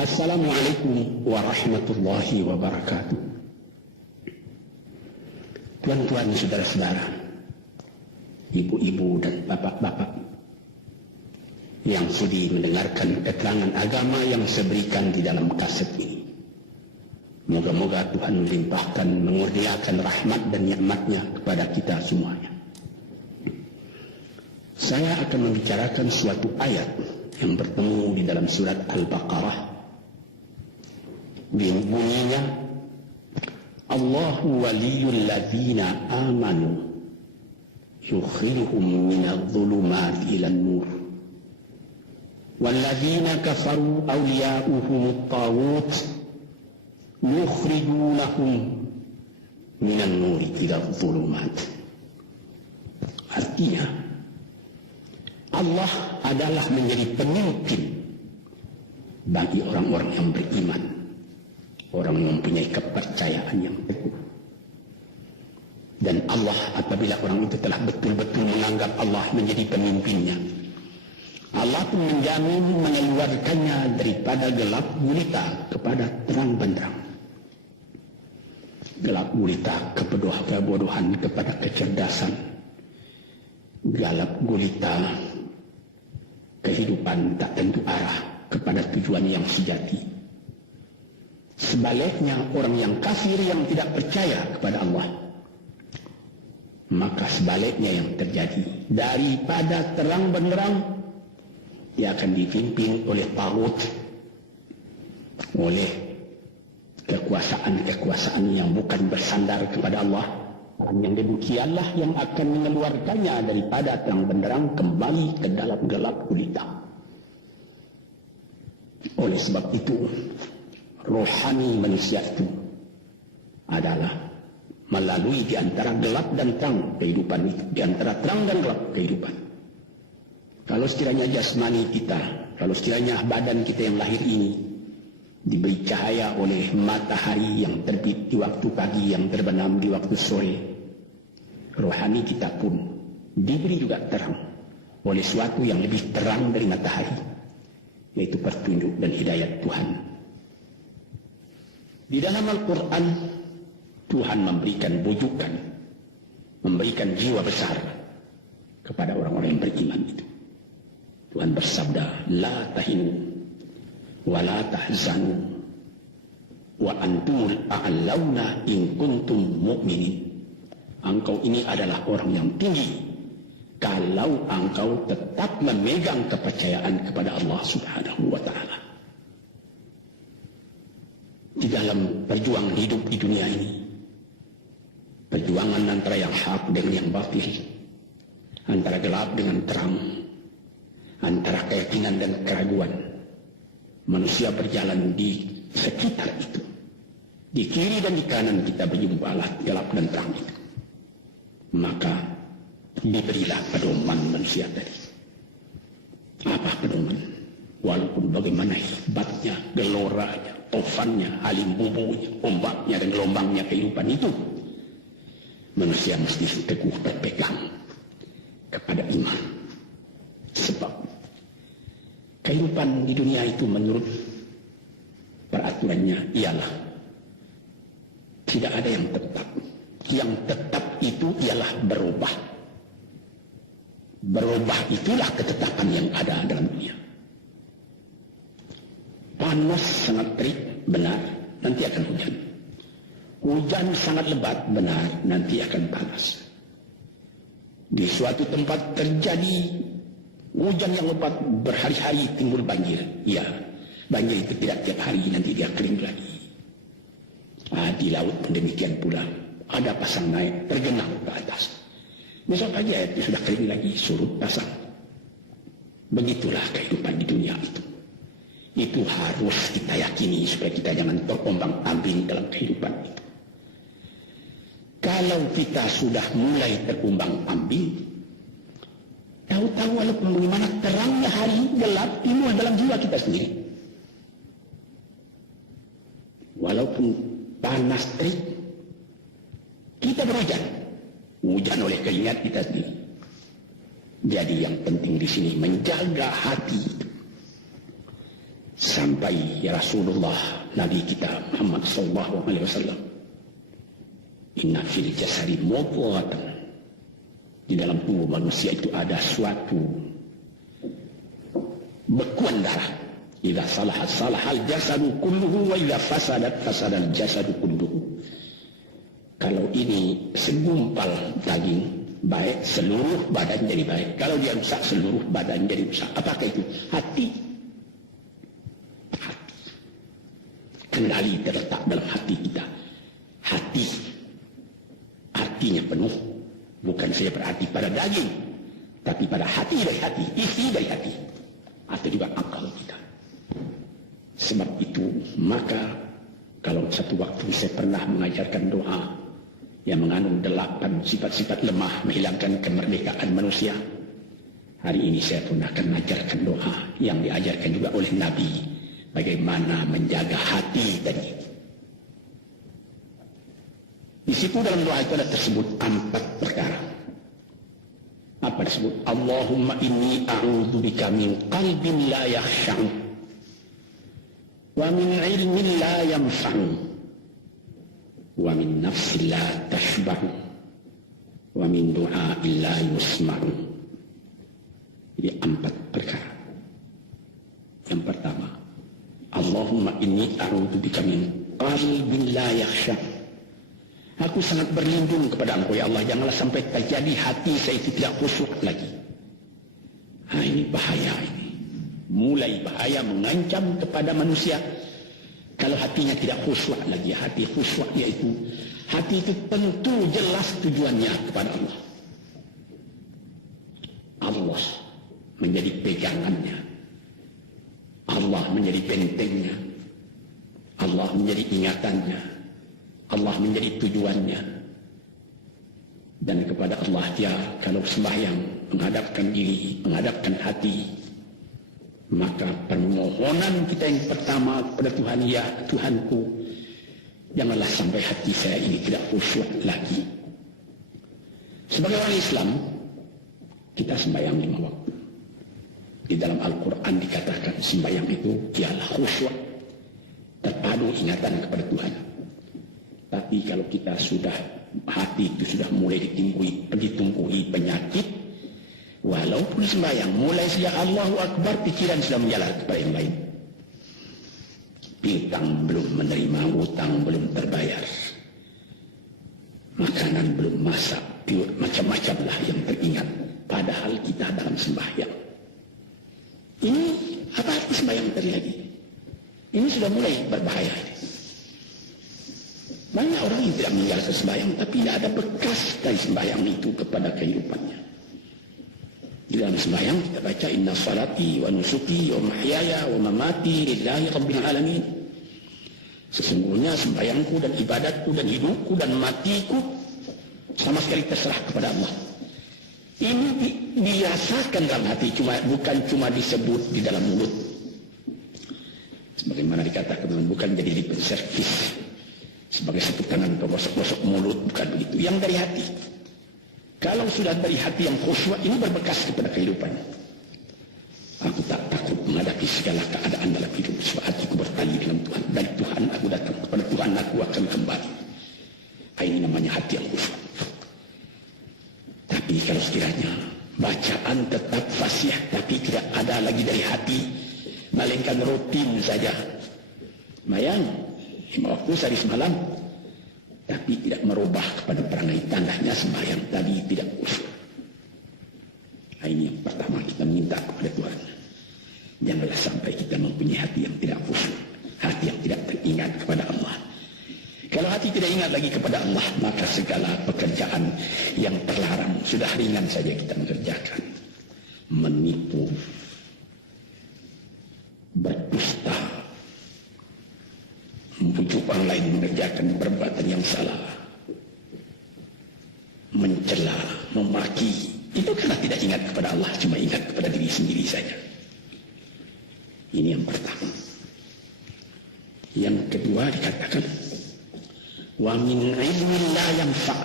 Assalamualaikum warahmatullahi wabarakatuh. Tuan-tuan, saudara-saudara, ibu-ibu dan bapak-bapak yang sudi mendengarkan keterangan agama yang saya berikan di dalam kaset ini. Moga-moga Tuhan melimpahkan, mengurniakan rahmat dan nikmatnya kepada kita semuanya. Saya akan membicarakan suatu ayat yang bertemu di dalam surat Al-Baqarah. Bunyinya, Allahu waliyul ladzina amanu yukhiluhum minadh-dhulumati ilan nur walladzina kafaru awliya'uhumut taghut yukhrijunahum minan nuri iladh dhulumat. Artinya, Allah adalah menjadi pemimpin bagi orang-orang yang beriman, orang yang mempunyai kepercayaan yang teguh. Dan Allah, apabila orang itu telah betul-betul menganggap Allah menjadi pemimpinnya, Allah pun menjamin mengeluarkannya daripada gelap gulita kepada terang benderang. Gelap gulita kebodohan kepada kecerdasan, gelap gulita kehidupan tak tentu arah kepada tujuan yang sejati. Sebaliknya, orang yang kafir yang tidak percaya kepada Allah, maka sebaliknya yang terjadi, daripada terang benderang dia akan dipimpin oleh taghut, oleh kekuasaan-kekuasaan yang bukan bersandar kepada Allah. Yang demikianlah yang akan mengeluarkannya daripada terang benderang kembali ke dalam gelap gulita. Oleh sebab itu, rohani manusia itu adalah melalui di antara gelap dan terang kehidupan itu, di antara terang dan gelap kehidupan. Kalau sekiranya jasmani kita, kalau sekiranya badan kita yang lahir ini diberi cahaya oleh matahari yang terbit di waktu pagi, yang terbenam di waktu sore, rohani kita pun diberi juga terang oleh suatu yang lebih terang dari matahari, yaitu petunjuk dan hidayat Tuhan. Di dalam Al-Quran, Tuhan memberikan bujukan, memberikan jiwa besar kepada orang-orang yang beriman itu. Tuhan bersabda, La tahinu wa la tahzanu wa antumul a'launa in kuntum mu'minin. Engkau ini adalah orang yang tinggi kalau engkau tetap memegang kepercayaan kepada Allah Subhanahu wa ta'ala. Di dalam perjuangan hidup di dunia ini, perjuangan antara yang hak dengan yang batil, antara gelap dengan terang, antara keyakinan dan keraguan, manusia berjalan di sekitar itu. Di kiri dan di kanan kita berjumpalah gelap dan terang itu. Maka diberilah pedoman manusia tadi. Apa pedoman? Walaupun bagaimana hebatnya, geloranya, tofannya, alim bubunya, ombaknya dan gelombangnya kehidupan itu, manusia mesti teguh berpegang kepada iman. Sebab kehidupan di dunia itu menurut peraturannya ialah tidak ada yang tetap. Yang tetap itu ialah berubah. Berubah itulah ketetapan yang ada dalam dunia. Panas sangat terik, benar, nanti akan hujan. Hujan sangat lebat, benar, nanti akan panas. Di suatu tempat terjadi hujan yang lebat berhari-hari timbul banjir. Ya, banjir itu tidak tiap hari, nanti dia kering lagi. Di laut pun demikian pula. Ada pasang naik, tergenang ke atas. Besok aja itu sudah kering lagi, surut pasang. Begitulah kehidupan di dunia itu. Itu harus kita yakini supaya kita jangan terombang-ambing dalam kehidupan itu. Kalau kita sudah mulai terombang-ambing, tahu-tahu walaupun bagaimana terangnya hari gelap timbul dalam jiwa kita sendiri. Walaupun panas terik, kita berhujan. Hujan oleh keingat kita sendiri. Jadi yang penting di sini menjaga hati itu. Sampai ya Rasulullah, Nabi kita Muhammad SAW, inna fil jasadi mudghatan, di dalam tubuh manusia itu ada suatu bekuan darah. Idza salahat salahal jasadu kulluhu wa idza fasadat fasadal jasadu kulluhu. Kalau ini segumpal daging baik, seluruh badan jadi baik. Kalau dia rusak, seluruh badan jadi rusak. Apakah itu? Hati. Hati. Kendali terletak dalam hati kita. Hati. Artinya penuh. Bukan saja berarti pada daging, tapi pada hati dari hati, isi dari hati. Atau juga akal kita. Sebab itu, maka kalau satu waktu saya pernah mengajarkan doa yang mengandung 8 sifat-sifat lemah menghilangkan kemerdekaan manusia. Hari ini saya pun akan mengajarkan doa yang diajarkan juga oleh Nabi, bagaimana menjaga hati tadi. Di situ dalam doa itu ada tersebut 4 perkara. Apa disebut? Allahumma inni a'udzubika min qalbin la yakhsha'u wa min ilmin la yanfa'u wa min nafsin la tashba'u wa min du'a'in la yusma'u. Jadi 4 perkara. Yang pertama, Allahumma inni a'udzubika min qalbin la yakhsha'u. Aku sangat berlindung kepada Engkau ya Allah, janganlah sampai terjadi hati saya itu tidak khusyuk lagi. Nah, ini bahaya ini. Mulai bahaya mengancam kepada manusia kalau hatinya tidak khusyuk lagi. Hati khusyuk yaitu hati itu tentu jelas tujuannya kepada Allah. Allah menjadi pegangannya. Allah menjadi bentengnya. Allah menjadi ingatannya. Allah menjadi tujuannya. Dan kepada Allah dia kalau sembahyang menghadapkan diri, menghadapkan hati, maka permohonan kita yang pertama kepada Tuhan, ya Tuhanku, janganlah sampai hati saya ini tidak khusyuk lagi. Sebagai orang Islam, kita sembahyang 5 waktu. Di dalam Al-Quran dikatakan sembahyang itu ialah khusyuk, terpadu ingatan kepada Tuhan. Tapi kalau kita sudah, hati itu sudah mulai ditumbuhi penyakit, walaupun sembahyang, mulai sejak Allahu Akbar, pikiran sudah menjalar kepada yang lain. Piutang belum menerima, utang belum terbayar, makanan belum masak, macam-macam lah yang teringat. Padahal kita dalam sembahyang. Ini apa arti sembahyang tadi lagi? Ini sudah mulai berbahaya ini. Banyak orang yang tidak meninggalkan sembahyang, tapi tidak ada bekas dari sembahyang itu kepada kehidupannya. Di dalam sembahyang kita baca inna salati wa nusuki wa mahyaya wa mamati lillahi rabbil alamin. Sesungguhnya sembahyangku dan ibadatku dan hidupku dan matiku sama sekali terserah kepada Allah. Ini dirasakan dalam hati, bukan cuma disebut di dalam mulut. Sebagaimana dikatakan, bukan jadi lip service sebagai sebutan atau gosok-gosok mulut, bukan begitu. Yang dari hati. Kalau sudah dari hati yang khusyuk, ini berbekas kepada kehidupan. Aku tak takut menghadapi segala keadaan dalam hidup, sebab hatiku bertanya dengan Tuhan. Dari Tuhan aku datang, kepada Tuhan aku akan kembali. Ini namanya hati yang khusyuk. Tapi kalau sekiranya bacaan tetap fasih, tapi tidak ada lagi dari hati, melainkan rutin saja, lumayan 5 waktu sehari semalam, tapi tidak merubah kepada perangai tandanya sembahyang tadi tidak khusyuk. Ini yang pertama kita minta kepada Tuhan. Janganlah sampai kita mempunyai hati yang tidak khusyuk, hati yang tidak teringat kepada Allah. Kalau hati tidak ingat lagi kepada Allah, maka segala pekerjaan yang terlarang sudah ringan saja kita mengerjakan. Menipu, berdusta, membujuk orang lain mengerjakan perbuatan yang salah, mencela, memaki, itu karena tidak ingat kepada Allah, cuma ingat kepada diri sendiri saja. Ini yang pertama. Yang kedua dikatakan wa min ilmin la yanfa',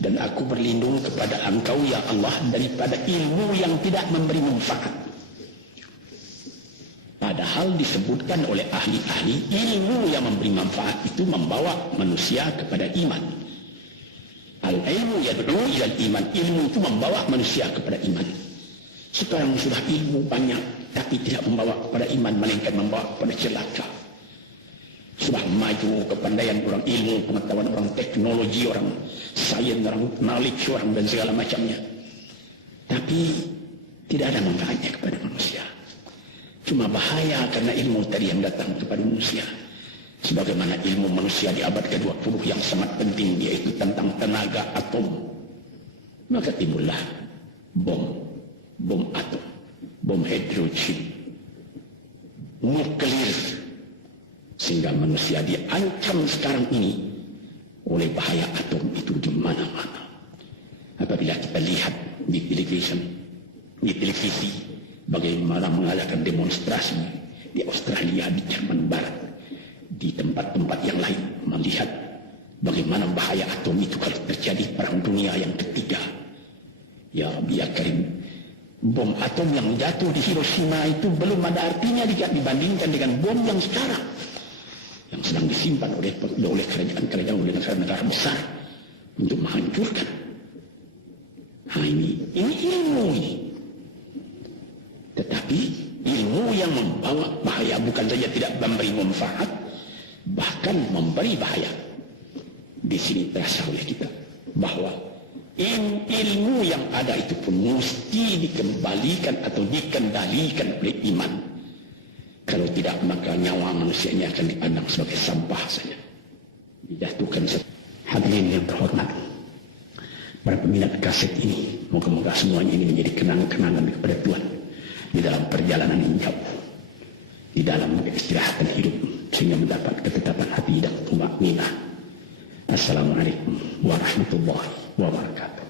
dan aku berlindung kepada Engkau ya Allah daripada ilmu yang tidak memberi manfaat. Padahal disebutkan oleh ahli-ahli, ilmu yang memberi manfaat itu membawa manusia kepada iman. Al-ilmu yad'u ilal iman. Ilmu itu membawa manusia kepada iman. Sekarang sudah ilmu banyak, tapi tidak membawa kepada iman, melainkan membawa kepada celaka. Sudah maju kepandaian orang, ilmu, pengetahuan orang, teknologi orang, sains orang, knowledge orang, dan segala macamnya. Tapi tidak ada manfaatnya kepada manusia. Cuma bahaya karena ilmu tadi yang datang kepada manusia. Sebagaimana ilmu manusia di abad ke-20 yang sangat penting, yaitu tentang tenaga atom. Maka timbullah bom atom, bom hidrogen, nuklir. Sehingga manusia diancam sekarang ini oleh bahaya atom itu di mana-mana. Apabila kita lihat di televisi, bagaimana mengadakan demonstrasi di Australia, di Jerman Barat, di tempat-tempat yang lain, melihat bagaimana bahaya atom itu kalau terjadi perang dunia yang ketiga. Ya biar Karim, bom atom yang jatuh di Hiroshima itu belum ada artinya jika dibandingkan dengan bom yang sekarang, yang sedang disimpan oleh kerajaan-kerajaan, oleh negara-negara besar untuk menghancurkan. Nah ini ilmu ini. Tetapi ilmu yang membawa bahaya, bukan saja tidak memberi manfaat, bahkan memberi bahaya. Di sini terasa oleh kita bahwa ilmu yang ada itu pun mesti dikembalikan atau dikendalikan oleh iman. Kalau tidak, maka nyawa manusianya akan dipandang sebagai sampah saja, dijatuhkan. Hadirin yang terhormat, para peminat kaset ini, moga-moga semuanya ini menjadi kenang-kenangan kepada Tuhan di dalam perjalanan yang jauh, di dalam keistirahatan hidup, sehingga mendapat ketetapan hati dan tumakninah. Assalamualaikum warahmatullahi wabarakatuh.